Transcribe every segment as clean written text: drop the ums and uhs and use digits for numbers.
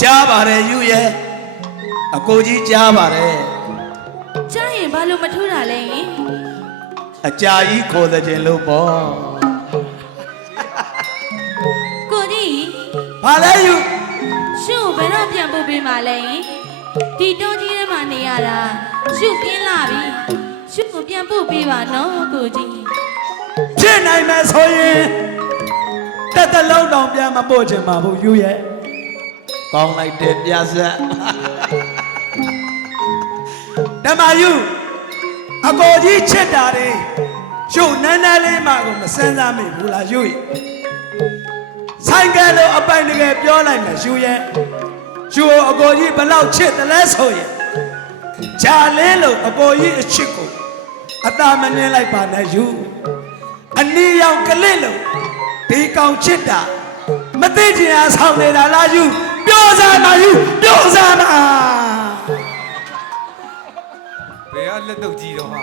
ကြားပါတယ်ယူရဲ့အကိုကြီးကြားပါတယ်ကြားရင်ဘာလို့မထိုးတာလဲအကြာကြီးခေါ်တဲ့ခြင်းလို့ပေါ့ကိုကြီးဘာလဲယူရှုပ်ဘယ်တော့ပြန်ပို့ပေးမှလဲဒီတောကြီးထဲမှာနေရတာရှုပ်ပြင်းလာပြီရှုပ်ကိုပြန်ပို့ပေးပါနော်ကိုကြီးဖြစ်နိုင်မယ်ဆိုရင်တက်တလုံးတောင်ပြန်မပို့ချင်ပါဘူးယူရဲ့ကောင်းလိုက်တဲ့ပြဆက်ဓမ္မယူအကိုကြီးချစ်တာတွေရှုပ်နန်းနန်းလေးမှကိုမစမ်းစားမိဘူးလားယူဆိုင်ကယ်လို့အပိုင်တကယ်ပြောလိုက်မယ်ယူရဲ့ယူအကိုကြီးဘလောက်ချစ်တယ်လဲဆိုရင်ဂျာလေးလို့အကိုကြီးအချစ်ကိုအသာမနှင်းလိုက်ပါနဲ့ယူအနီရောင်ကလစ်လို့ဒီကောင်ချစ်တာမသိချင်အားဆောင်နေတာလားယူပြောစားပါယူပြောစားပါဘယ်ကလက်တော့ကြည့်တော့မှာ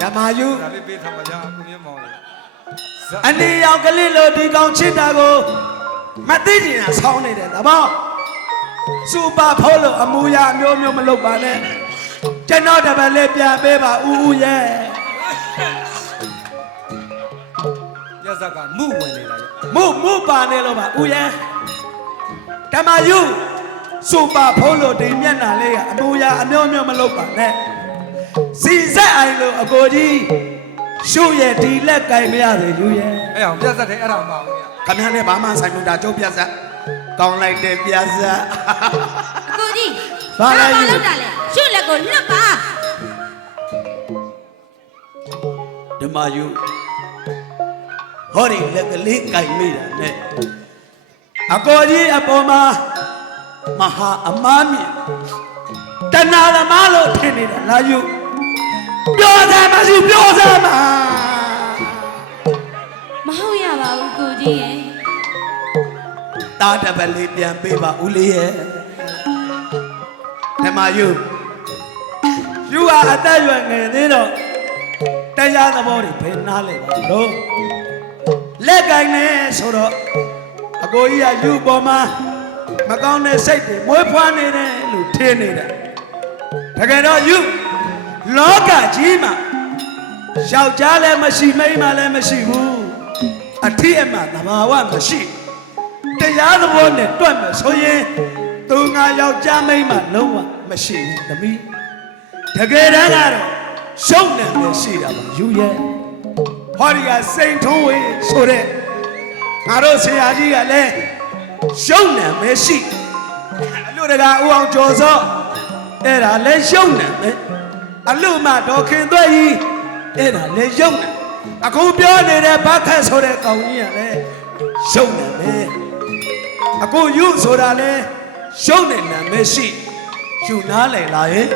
ဓမ္မယူဒါလေးပေးထားပါဗျာကိုမြင့်မောင်လေးအနီရောင်ကလေးလို့ဒီကောင်ချစ်တာကိုမသိချင်အားဆောင်နေတယ်တဘောစူပါဖိုးလို့အမူအရာမျိုးမျိုးမလုပ်ပါနဲ့ကျွန်တော်တပည့်လေးပြန်ပေးပါဦးဦးရဲ့ရဇက်ကမှုဝင်နေတာမှုပါနေလို့ပါဦးရဲ့ဓမ္မယူစူပါဖိုးလို့ဒီမျက်နှာလေးကအမူအရာအမျိုးမျိုးမလုပ်ပါနဲ့စီဆက်အိုင်လို့အကိုကြီးရှုရဲ့ဒီလက်ကင်မရသေးယူရဲ့အဲ့အောင်ပြတ်သက်တယ်အဲ့ဒါမှမဟုတ်ခမရနဲ့ဘာမှဆိုင်မှုဒါကျုပ်ပြတ်ဆက်ကောင်းလိုက်တယ်ပြတ်ဆက်အကိုကြီးဘာလုပ်တာလဲရှုလက်ကိုလွတ်ပါဓမ္မယူဟောဒီလက်ကလေးကင်မိတာနဲ့အကိုကြီးအပေါ်မှာမဟာအမားမြင့်တဏှာသမားလို့ထင်နေတာလားယူပြောစမ်းမရှိပြောစမ်းပါမဟုတ်ရပါဘူးကိုကြီးရဲ့တားတပလေးပြန်ပေးပါဦးလေးရဲ့ဓမ္မယူဟာအသက်ရွယ်ငယ်သေးတော့တရားသဘောတွေဘယ်နားလဲပါလို့လက်ကင်နေဆိုတော့အကိုကြီးကယူပေါ်မှာမကောင်းတဲ့စိတ်တွေမွေးဖွားနေတယ်လို့ထင်နေတယ်တကယ်တော့ယူလောကကြီးမှာယောက်ျားလည်းမရှိမိန်းမလည်းမရှိဘူးအထီးအမှန်သဘာဝမရှိတရားသဘောနဲ့တွက်မယ်ဆိုရင်သူငါယောက်ျားမိန်းမလုံးဝမရှိဘူးသမီးတကယ်တမ်းကတော့ရှုံးနေတယ်ရှိတာပါယူရဲ့ဟောဒီကစိန်ထုံးဝေးဆိုတဲ့ငါတို့ဆရာကြီးကလည်းရှုံးနေမယ်ရှိအလို့တကဦးအောင်ကျော်စောအဲ့ဒါလည်းရှုံးနေမယ်အလို့မှဒေါ်ခင်သွဲ့ကြီးအဲ့ဒါလည်းရှုံးနေအခုပြောနေတဲ့ဘခက်ဆိုတဲ့ကောင်ကြီးကလည်းရှုံးနေမယ်အခုယူဆိုတာလည်းရှုံးနေတယ်မရှိယူနားလည်လာရဲ့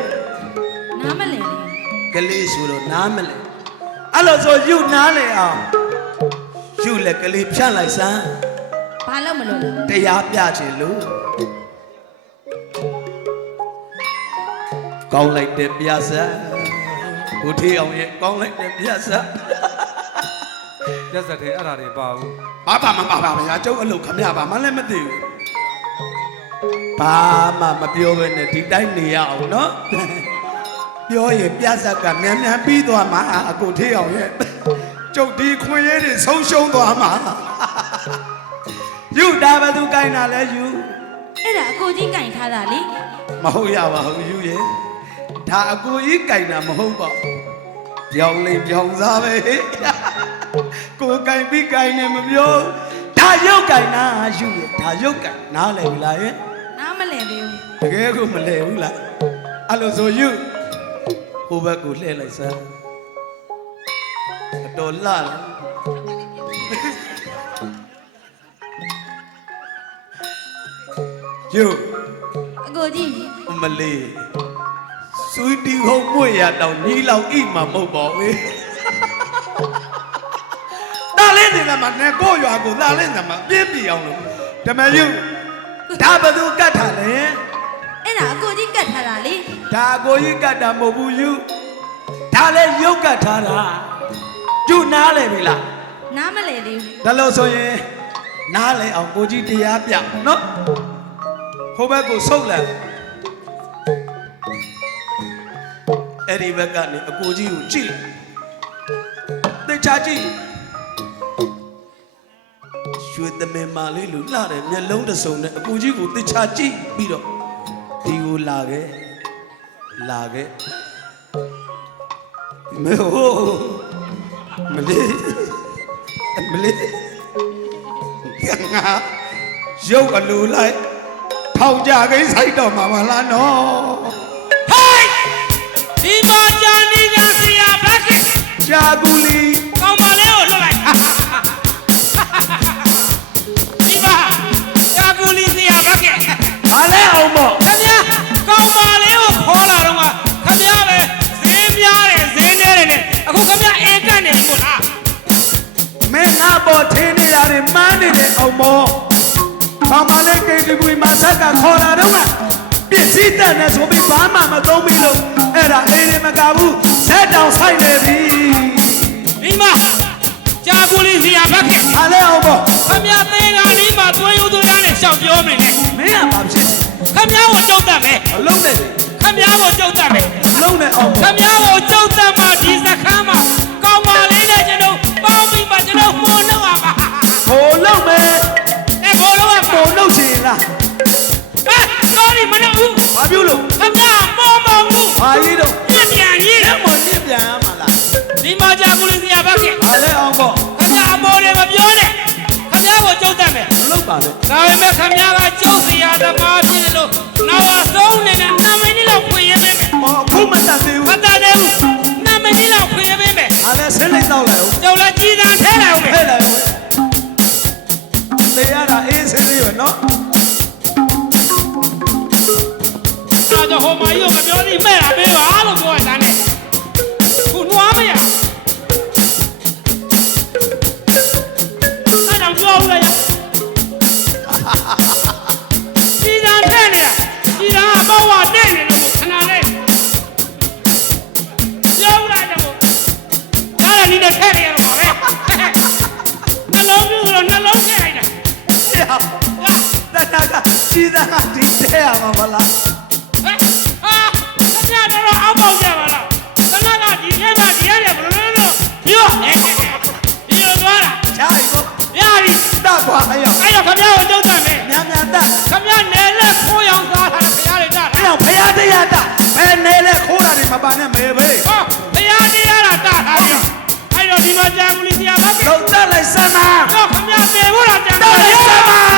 နားမလည်ကလေးဆိုတော့နားမလဲအဲ့လိုဆိုယူနားလေအောင်ယူလက်ကလေးဖြန့်လိုက်စမ်းဘာလို့မလို့လဲတရားပြချင်လို့ကောင်းလိုက်တဲ့ပြဆက်ကိုထေးအောင်ရဲ့ကောင်းလိုက်တဲ့ပြဆက်ပြတ်သက်တယ်အဲ့ဒါတွေပါဘူးဘာမှမပါပါဗျာကျုပ်အလုပ်ခမရပါမလည်းမသိဘူးဘာမှမပြောဘဲနဲ့ဒီတိုင်းနေရအောင်နော်ပြောရင်ပြဆက်ကမြန်မြန်ပြီးသွားမှာအကိုထေးအောင်ရဲ့ကျုပ်ဒီခွင့်ရည်တွေဆုံးရှုံးသွားမှာယူတာဘသူကိုင်းတာလဲယူအဲ့ဒါအကိုကြီးကင်ထားတာလေမဟုတ်ရပါဘူးယူရဲ့ ဒါအကိုကြီးကြိုင်တာမဟုတ်ပါဘူးပြောင်းလေပြောင်းစားပဲကိုကြိုင်ပြီးကြိုင်နေမပြောဒါရုပ်ကြိုင်တာယူရဒါရုပ်ကြိုင်နားလည်ပြီလားယင် နားမလည်သေးဘူး တကယ်ကိုမလဲဘူးလားအဲ့လိုဆိုယူဟိုဘက်ကိုလှည့်လိုက်စမ်းအတော်လှလားယူ အကိုကြီး မလေးဆွီတီဟုတ်မွေရတော့ညီလောက်ဣမှာမဟုတ်ပါဘူးတားလေးတင်ကမှနဲ့ကိုရွာကိုတားလေးတင်ကမှပြင်းပြအောင်လို့ဓမ္မယူဒါဘသူကတ်ထားလဲ အဲ့ဒါအကိုကြီးကတ်ထားတာလေ ဒါကိုကြီးကတ်တာမဟုတ်ဘူးယူဒါလည်းရုပ်ကတ်ထားတာကျူနားလေပြီလား နားမလည်သေးဘူး ဒါလို့ဆိုရင်နားလေအောင်ကိုကြီးတရားပြနော်ဟိုဘက်ကိုဆုတ်လိုက်အဲ့ဒီဘက်ကနေအကိုကြီးကိုကြည့်သိချာကြည့်ရွှေသမင်မာလေးလိုလှတယ်မျက်လုံးတစ်စုံနဲ့အကိုကြီးကိုသိချာကြည့်ပြီးတော့ဒီကိုလာခဲ့မေဟိုမလေးငါရုပ်အလိုလိုက်ထောင်ကြကိန်းဆိုင်တော့မှာမလားနော် ဟိုင်းဒီမှာကြာနေတာဆရာဘက်က ကြာကူလီ ကောင်းပါလေကိုလွတ်လိုက်ဒီမှာကြာကူလီဆရာဘက်က ဘာလဲအောင်မော့ ခင်ဗျာကောင်းပါလေကိုခေါ်လာတော့ကခင်ဗျာပဲဈေးများတယ်ဈေးနေတယ်နဲ့အခုခင်ဗျာအေးကတ်နေပြီမို့လား မင်းငါပေါ်ထင်းနေတာတွေမန်းနေတယ်အောင်မော့ဘာမှလည်းကေတီပူမှာဆက်ကခေါ်လာတော့ကပြစ်စည်းတက်နေဆိုပြီးဘာမှမသုံးပြီးလို့အဲ့ဒါအေးနေမကဘူးဆက်တောင်ဆိုင်နေပြီ ဒီမှာကြာကူလီဆရာဘက်က ဘာလဲအောင်မော့ ခင်ဗျာသေးကလေးမှာသွေးယူသွေးသားနဲ့ရှောက်ပြောမနေနဲ့ မင်းကဘာဖြစ်လဲ ခင်ဗျာကိုကြုတ်တတ်မယ် အလုံးနဲ့ ခင်ဗျာကိုကြုတ်တတ်မယ် အလုံးနဲ့အောင် ခ မော့ မည်းကိုကြုတ်တက်မှဒီစခန်းမှာကောင်းပါလေးနဲ့ကျွန်တော်ပေါင်းပြီးမှကျွန်တော်မှုန်းတော့ပါ ဟိုလုံးမယ် အဲဘောလုံးက ပုံနှုတ်ချင်လား တော်ဒီမနဘူး ဘာပြုလို့ ခမည်းမောမောဘူး ဘာကြီးတော့ ပြင်းပြန်ကြီး အဲ့မော်ညစ်ပြန်ရမှာလား ဒီမှာကြာကူလေးစရာဘက်က ဘာလဲအောင်မော့ ခမည်းအမောတွေမပြောနဲ့ခမည်းကိုကြုတ်တက်မယ် မလုပ်ပါနဲ့ ဒါပေမဲ့ခမည်းကကြုတ်စရာသမားဖြစ်လို့နောက်အဆုံးနေတဲ့နာမည်ကြီးလောက်ခွင့်ရပေးမယ် ဟောအခုမတတ်သေး မ ဘူး တတ်သေးဘူးနာမည်ကြီးလောက်ခွင့်ရပေးမယ် ။အားလည်းဆင်းလိုက်တော့လိုက်ဦး ကျုပ်လည်းကြီးစံထဲလိုက်ဦးမယ် ။ဖဲ့လိုက်ဦး။လေရတာအေးဆင်းလေးပဲနော် ဒါကြောင့်ဟိုမာကြီးကမပြောသေးမဲ့တာပေးပါလို့ပြောရတာနဲ့ခုနွားမရအဲ့တော့ပြောဦးလိုက်ရကြီးစံထဲနေကြီးစံကပေါ့ဝတဲ့နေလို့ခဏလေးပြောဦးလိုက်တော့ဒါလည်းဒီနဲ့ထဲနေရမှာပဲနှလုံးပြလို့နှလုံးထဲလိုက်တာ ။အေးဟာတတကကြီးသားကဒီတဲရမှာမလား ဟဲ့ဟာခင်ဗျားတော့အောက်ပေါက်ကြပါလားခဏကဒီထဲမှာဒီရတယ်ဘယ်လိုလဲပြောဒီလိုသွားတာ ။ချာရီကို ရပြီ တတ်သွားအယောင် အဲ့တော့ခင်ဗျားကိုကြုတ်တတ်မယ် များများတတ် ခင်ဗျားနယ်လက်ခိုးရောင်သားထားတဲ့ဖရားတွေတတ် ။အဲ့တော့ဖယားတရားတတ်။ဘယ်နေလဲခိုးတာတွေမပါနဲ့မေဘေး ဟောဖရားတရားတာတတ်ထားပြီအဲ့တော့ဒီမှာကြာကူလီဆရာဘက်က ။လုံတက်လိုက်စမ်းပါ တော့ခင်ဗျားပေဖို့တာကြံ ။တက်လိုက်စမ်းပါ။